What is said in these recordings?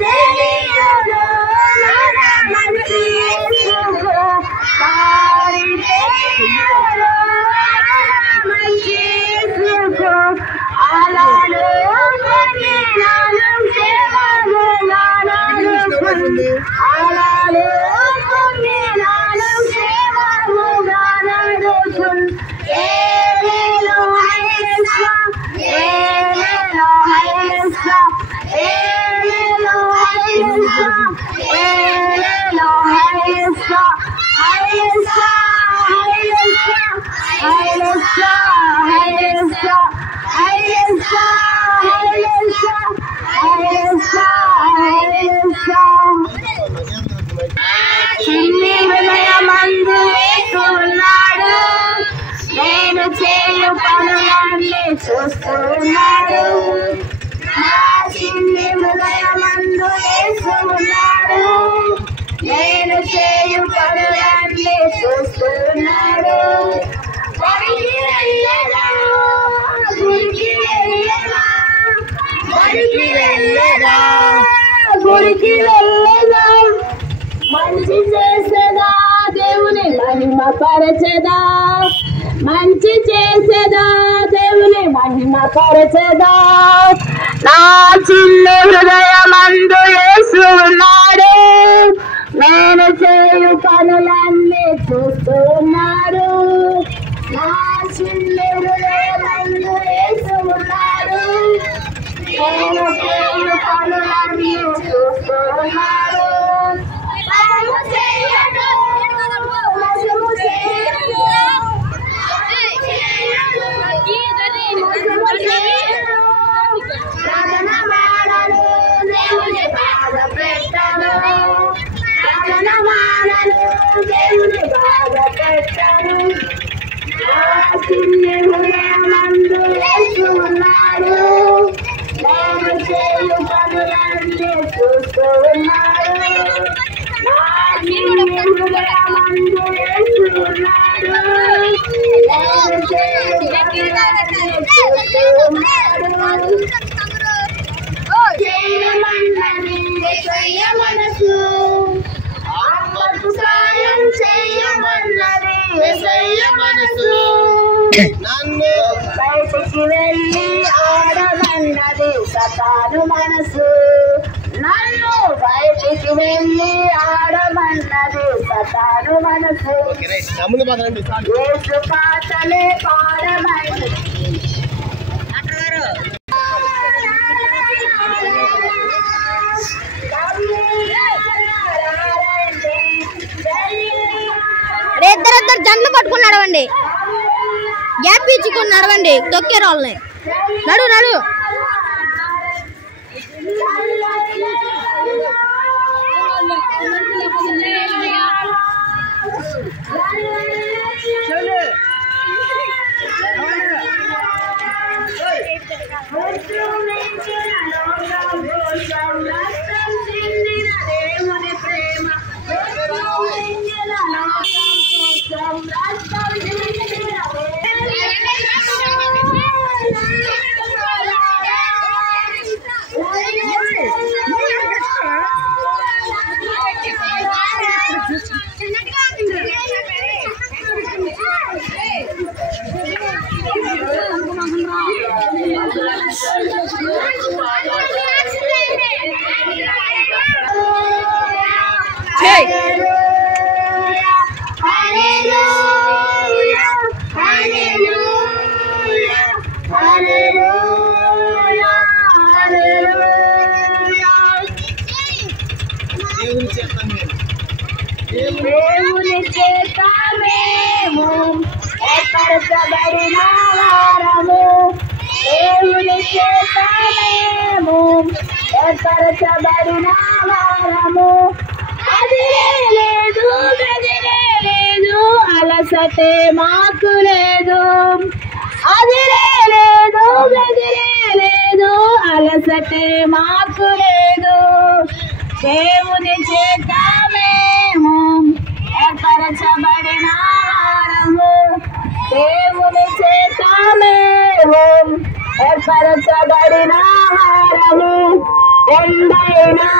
తెలియదు మన మంచి యేసుకు దారి తెలియదు మంచి యేసుకు అలాను కొన్ని నాను సేవలు నాను అలాను కొన్ని నాను సేవలు నాను ఏలేలో హైలెస్సా ఏలేలో హైలెస్సా ఏలేలో హైలెస్సా ఏలేలో హైలెస్సా హైలెస్సా హైలెస్సా హైలెస్సా హైలెస్సా హైలెస్సా హైలెస్సా హైలెస్సా చిన్ని హృదయమందు యేసు ఉన్నాడు నేను చేయు పనులన్నీ చూస్తున్నాడు నా చిన్ని హృదయమందు యేసు ఉన్నాడు నేను చేయు పనులన్నీ చూస్తున్నాడు బడికి వెళ్ళరా గుడికి వెళ్ళరా బడికి వెళ్ళరా గుడికి వెళ్ళరా మంచి చేసేదా దేవుని మహిమ పరచదా మంచి చేసేదా దేవుని మహిమ పరచదా నా చిన్న హృదయమందు యేసు ఉన్నాడు నేను చేయు పనులన్నీ చూస్తున్నాడు నా చిన్న హృదయమందు యేసు ఉన్నాడు నేను చేయు పనులన్నీ చూస్తున్నాడు దేవుని బాధ పెట్టను హృదయమందు యేసు ఉన్నాడు నేను చేయు పనులన్నీ చూస్తూ ఉన్నాడు హృదయమందు యేసు ఉన్నాడు నేను చేయు పనులన్నీ చూస్తూ ఉన్నాడు చేయమన్నది యేసయ్య మనసు అమ్మకు సాయం చేయమన్నది యేసయ్య మనసు నన్ను బయటికి వెళ్ళి ఆడమన్నది సతాను మనసు నన్ను బయటికి వెళ్ళి ఆడమన్నది సతాను మనసు యేసు పాటలే పాడమన్నది ఇద్దరు జన్లు పట్టుకుని నడవండి గ్యాప్ ఇచ్చుకుని నడవండి తొక్కారు వాళ్ళని నడు నడు దేవుని చేత మేము ఏర్పరచబడిన వారము దేవుని చేత మేము ఏర్పరచబడిన వారము అదిరే లేదు బెదిరే లేదు అలసటే మాకు లేదు అదిరే లేదు బెదిరే లేదు అలసటే మాకు లేదు దేవుని చేత మేము ఏర్పరచబడిన వారము దేవుని చేత మేము ఏర్పరచబడిన వారము ఎండైనా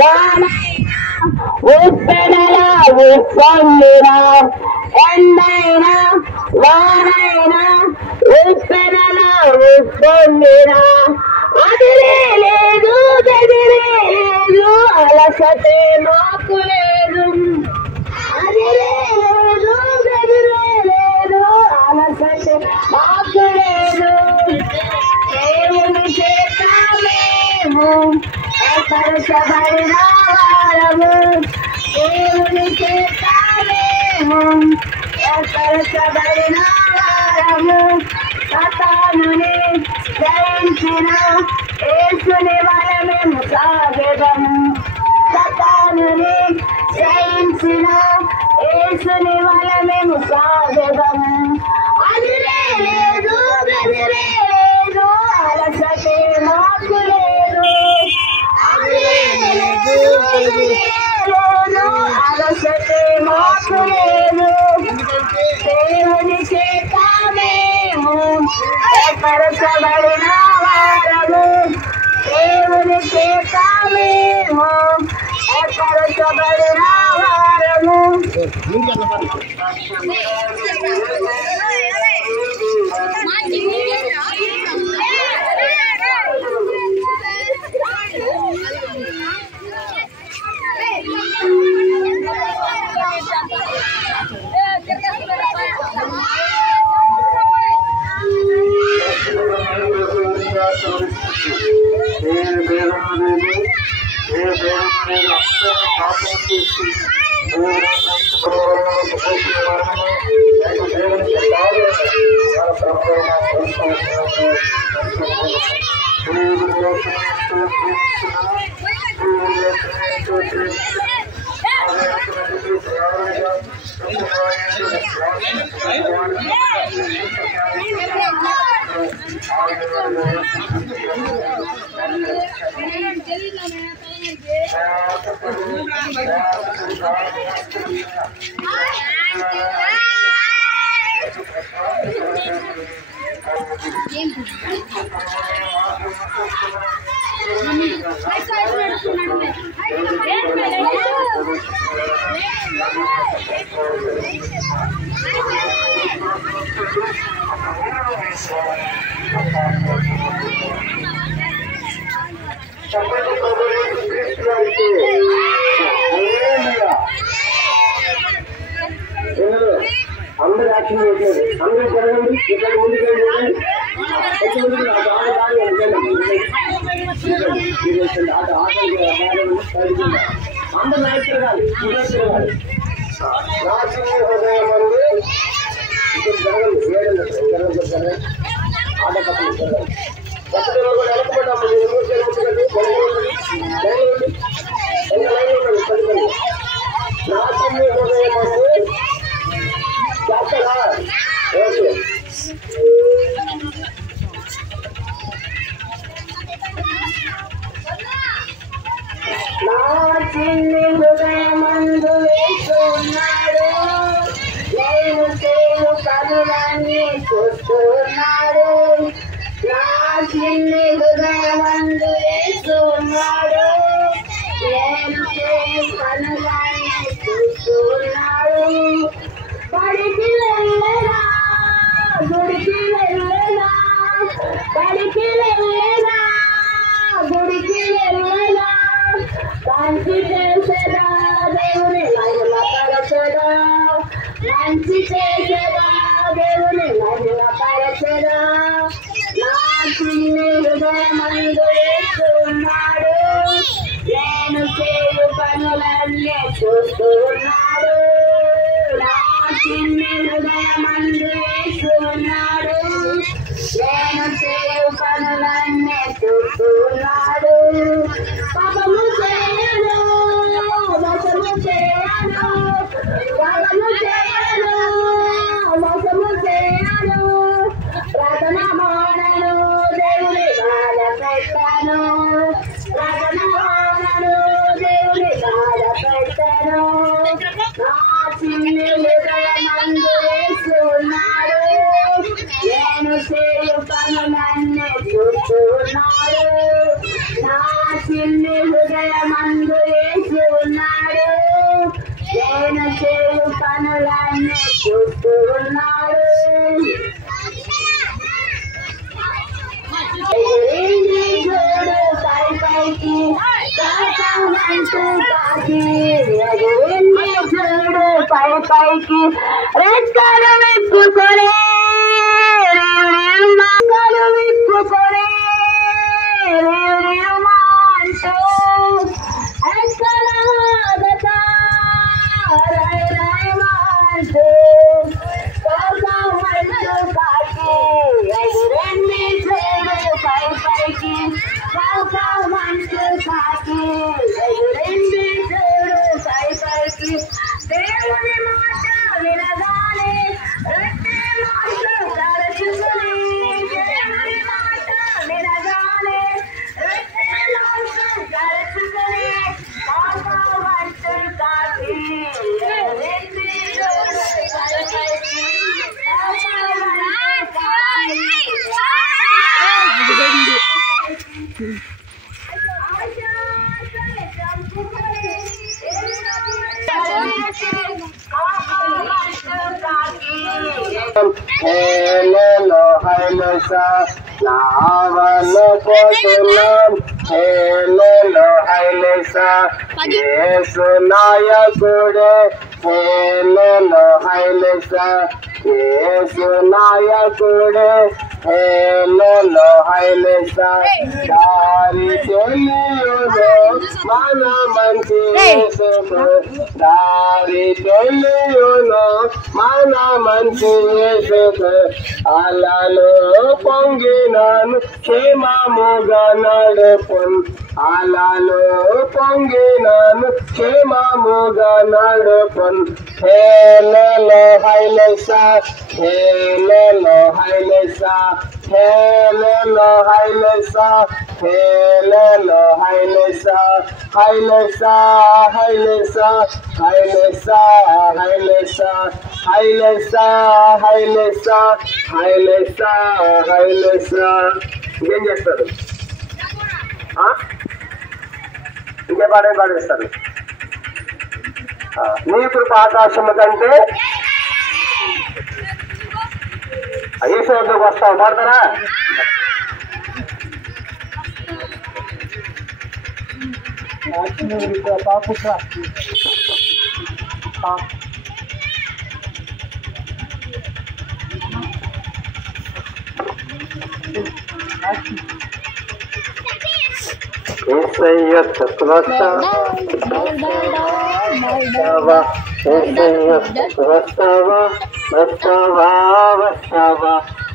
వానైనా ఉప్పెనలా ఉప్పొంగిరా ఎండైనా వానైనా ఉప్పెనలా ఉప్పొంగిరా అదిరే లేదు బెదిరే లేదు అలసటే మాకు లేదు అదిరే లేదు బెదిరే లేదు అలసటే మాకు లేదు దేవుని చేత మేము ఏర్పరచబడిన వారము దేవుని చేత మేము ఏర్పరచబడిన వారము సాతానుని జయించిన యేసుని వలె మేము సాగెదము సాతానుని జయించిన యేసుని వలె మేము సాగెదము అదిరే లేదు బెదిరే లేదు అలసటే మాకు లేదు అదిరే లేదు బెదిరే లేదు అలసటే మాకు లేదు దేవుని చేత మేము ఏర్పరచబడిన వారము దేవుని చేత మేము ఏర్పరచబడిన వారము అందరూ యాక్షన్ చేయట్లేదు అందరూ జరగండి ఇక్కడ ముందుకు అందరూ నైట్ తిరగాలి తిరగాలి రాత్రి హృదయం మంది ఇక్కడ జరగండి జరగండి ఆట పక్కన జరగండి పక్కన కూడా వెనకబడ్డాము రాత్రి హృదయం మంది నా చిన్ని హృదయమందు వేస్తున్నాడు నేను చేయు పనులన్నీ చూస్తున్నాడు నా చిన్ని హృదయమందు వేస్తున్నాడు నేను చేయు పనులన్నీ చూస్తున్నాడు బడికి వెళ్ళనా గుడికి వెళ్ళనా బడికి వెళ్ళనా గుడికి వెళ్ళనా మంచి చేసేదా దేవుని మహిమపరచదా మంచి చేసేదా దేవుని మహిమపరచదా నా చిన్ని హృదయమందు వేస్తున్నాడు నేను చేయు పనులన్నీ చూస్తున్నాడు నా చిన్ని హృదయమందు వేస్తున్నాడు నేను చేయు పనులన్నీ చూస్తున్నాడు పాపము చేయను మోసము చేయను పాపము చేయను మోసము చేయను ప్రార్థన మానను దేవుని బాధ పెట్టాను ప్రార్థన మానను దేవుని బాధ పెట్టాను నా చిన్ని హృదయమందు వేస్తున్నాడు నేను చేయు పనులన్నీ చూస్తున్నాడు నా చిన్ని హృదయమందు యేసు ఉన్నాడు. నేను చేయు పనులన్నీ చూస్తూ ఉన్నాడు. చూడు పై పైకి కాకి చూడు పై పైకి రెక్కలు విప్పుకొని మంగలు విప్పుకొని అంటూ ఎక్కలాగతాంటూ కాకి ఎదురెండి చూడు పై పైకి మంచు కాకి ఎదురెండి చూడు పై పైకి దేవుని మాట వినగానే రొట్టె మాటలు తరచుకొని దేవుని మాట వినగానే రొట్టె మాటలు తరచుకొని మంచు కాకి ఎదురెండి చూడు పై పైకి హేళలో హైలస నావలో పోతున్నాం. హేళలో హైలస యేసు నాయకుడే. హేళలో హైలస యేసు నాయకుడే. హేళలో హైలస దారి తెలియును మన మంచి యేసుకు. దారి తెలియును మన మంచి యేసుకు. అలలో పొంగినాను క్షేమముగా నడుపున్. అలలో పొంగినాను క్షేమముగా నడుపున్. హేళలో హైలస హేళలో హైలస హేళలో హైలస హేళలో హైలస హైలస హైలస హైలస హైలస హైలస హైలస హైలస హైలస. ఇంకేం చేస్తారు? ఇంకే పాడేస్తారు. నీ కృప ఆకాశము కంటే ఈశ్వరుడికి వస్తాం. పాడతారా?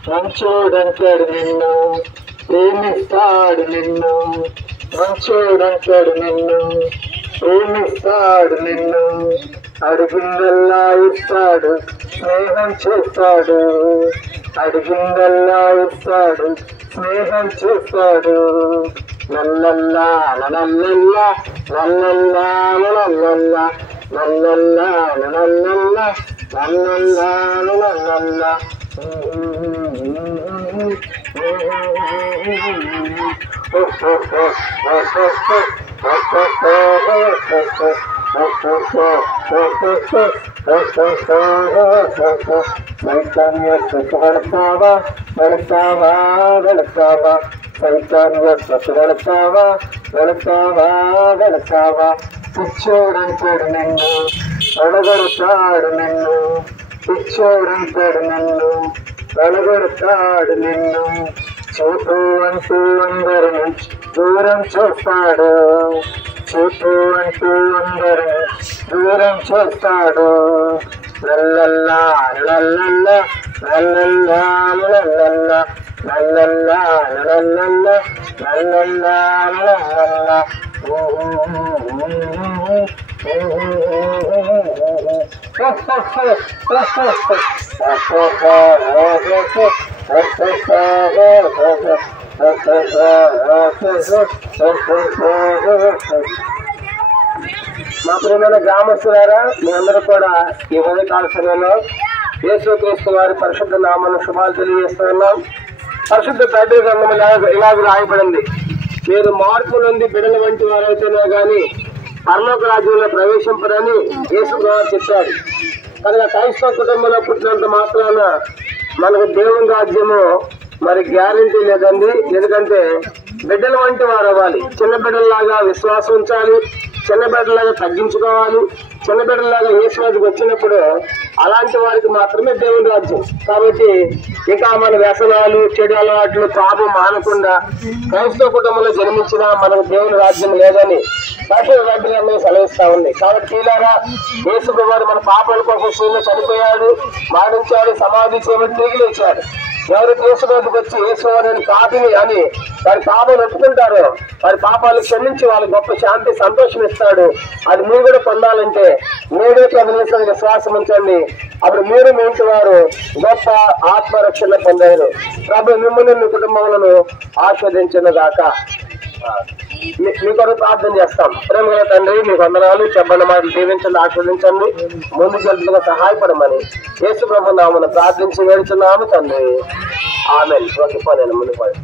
మంచోడంటాడు నిన్ను, ప్రేమిస్తాడు నిన్ను. మంచోడంటాడు నిన్ను, ప్రేమిస్తాడు నిన్ను. అడిగిందల్లా ఇస్తాడు, స్నేహం చేస్తాడు. అడిగిందల్లా ఇస్తాడు, స్నేహం చేస్తాడు. నల్లల్లా నల్లల్లా నల్లల్లా నల్లల్లా నల్లల్లా నల్లల్లా నల్లల్లా నల్లల్లా. వెళతావా వెళతావా వెళతావా వెళతావా వెళతావా వెళతావా. పిచ్చోడంటాడు నిన్ను, అడగడతాడు నిన్ను. పిచ్చోడంటాడు నిన్ను, అడగడతాడు నిన్ను. చూపు అంటూ అందరిని దూరం చేస్తాడు. చూపు అంటూ అందరిని దూరం చేస్తాడు. లల్లల్లా లల్లల్లా లల్లల్లా లల్లల్లా లల్లల్లా లల్లల్లా లల్లల్లా లల్లల్లా. మా ప్రియమైన గ్రామస్తులారా, మీ అందరూ కూడా ఈ ఉదయకాల సమయంలో యేసుక్రీస్తు వారి పరిశుద్ధ నామమున శుభాలు తెలియజేస్తూ ఉన్నాం. పరిశుద్ధ బైబిల్ గ్రంథం ఇలాగ రాయబడింది. మీరు మార్పు నుండి బిడల వంటి వారైతేనే గాని పరలోక రాజ్యంలో ప్రవేశింపరని యేసు ప్రభువు చెప్పాడు. కనుక క్రైస్తవ కుటుంబంలో పుట్టినంత మాత్రాన మనకు దేవుని రాజ్యము మరి గ్యారంటీ లేదండి. ఎందుకంటే బిడ్డల వంటి వారు అవ్వాలి. చిన్న బిడ్డల్లాగా విశ్వాసం ఉంచాలి, చిన్న బిడ్డలాగా తగ్గించుకోవాలి. చిన్న బిడ్డలాగా యేసువారికి వచ్చినప్పుడు అలాంటి వారికి మాత్రమే దేవుని రాజ్యం. కాబట్టి ఇంకా మన వ్యసనాలు, చెడు అలవాట్లు, పాపం మానకుండా క్రైస్తవ కుటుంబంలో జన్మించిన మనకు దేవుని రాజ్యం లేదని పరిశుద్ధ సెలవిస్తా ఉంది. కాబట్టి తీలారా యేసు ప్రభువు మన పాపాల కోసం శిలువలో చనిపోయాడు, మరణించాడు, సమాధి చేయమని తిరిగి లేచాడు. ఎవరికి యేసు ప్రభువుకి వచ్చి యేసు నేను పాపిని అని వారి పాపాలు ఒప్పుకుంటారో వారి పాపాలు క్షమించి వాళ్ళకి గొప్ప శాంతి, సంతోషం ఇస్తాడు. అది మీరు కూడా పొందాలంటే నేడే ప్రభుత్వ విశ్వాసం ఉంచండి. అప్పుడు మీరు మీ ఇంటి వారు గొప్ప ఆత్మరక్షణ పొందారు. ప్రభు మిమ్మల్ని మీ కుటుంబములను ఆస్వాదించిన దాకా మీ కొరకు ప్రార్థన చేస్తాం. ప్రేమగల తండ్రి, మీకు వందనాలు. చెప్పండి మాటలు దీవించండి, ఆస్వాదించండి, ముందుకు వెళ్తుగా సహాయపడమని యేసు ప్రభు నామమున ప్రార్థించి వేడుచున్నాము తండ్రి. ఆమేన్. ఓకే, పోనీ ముందుకు పోయి.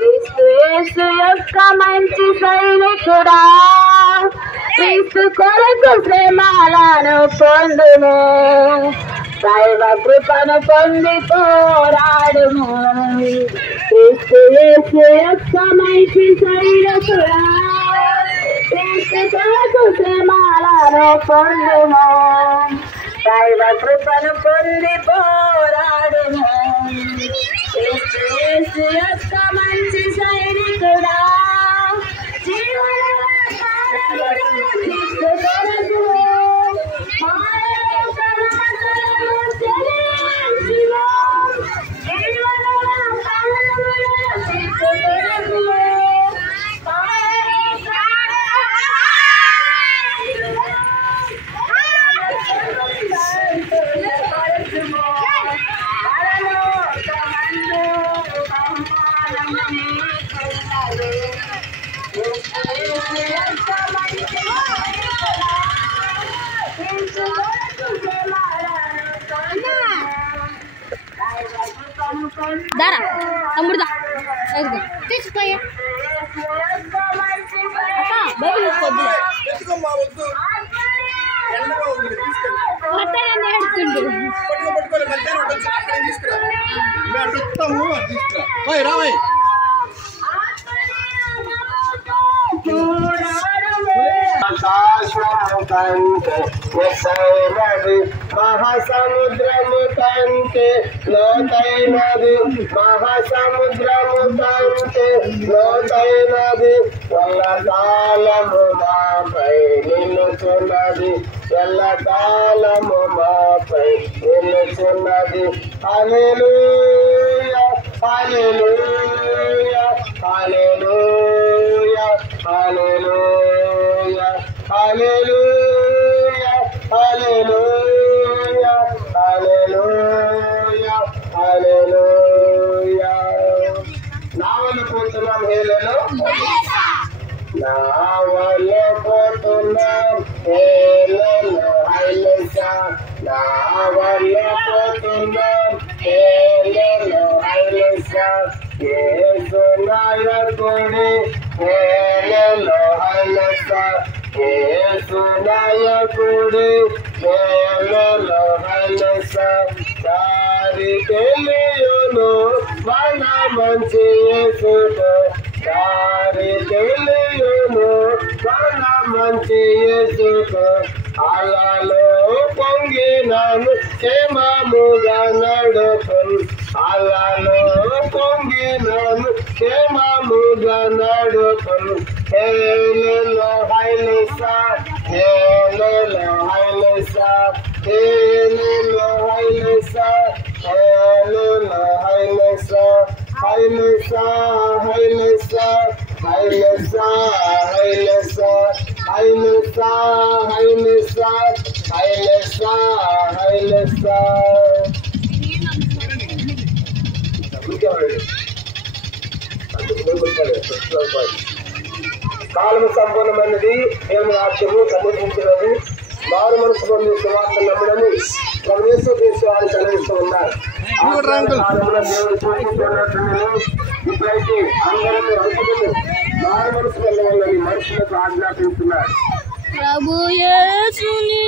యేసు యొక్క మంచి సైనికుడా, క్రీస్తు కొరకు శ్రమలను పొందుము, దైవ కృపను పొంది పోరాడుము. క్రీస్తు యేసు యొక్క మంచి సైనికుడా, క్రీస్తు కొరకు శ్రమలను పొందుము, దైవ కృపను పొంది పోరాడుము. క్రీస్తు యేసు యొక్క మంచి సైనికుడా, జీవన క్రీస్తు కొరకు దారా తమ్ముడుదా తీసుకోయ్యా బైబిల్ తీసుకోవద్దు ఆకాశము కంటే ఎత్తైనది, మహాసముద్రము కంటే లోతైనది, మహాసముద్రము కంటే లోతైనది, ఎల్లకాలము మాపై నిలుచున్నది, ఎల్లకాలము మాపై నిలుచున్నది. హల్లెలూయా హల్లెలూయా హల్లెలూయా హల్లెలూయా హల్లెలూయా హల్లెలూయా హల్లెలూయా హల్లెలూయా. నావలు పోతున్నాం హేళను, నావలు పోతున్నాం హేళను హైలెసా, నావలు పోతున్నాం హేళను హైలెసా. యేసు నాయకుడి హేళను హైలెసా, యేసు నాయకుడి హేళను హైలెసా. దారి తెలియను మన మంచి యేసుతో, దారి తెలియను మన మంచి యేసుతో. అలలో పొంగినాను క్షేమముగా నడుపును, అలలో పొంగినాను క్షేమముగా నడుపును. హేళను హైలెసా హేళను హైలెసా హేళను హైలెసా హేళను హైలెసా హైలెసా హైలెసా హైలెసా హైలెసా హైలెసా హైలెసా హైలెసా హైలెసా. కాలము సంపూర్ణమైనది, దేవుని రాజ్యము సమీపించినది, మారు మనసు పొంది సువార్త నమ్మడని ప్రభువు యేసు క్రీస్తు వారు సెలవిస్తూ ఉన్నారు. కాలంలో దేవుడు చూసుకుంటున్నట్టు ఇప్పుడైతే అందరూ అనుకుని మారు మనసు వెళ్ళాలని మనుషులకు ఆజ్ఞాపిస్తున్నారు. ప్రభు యేసుని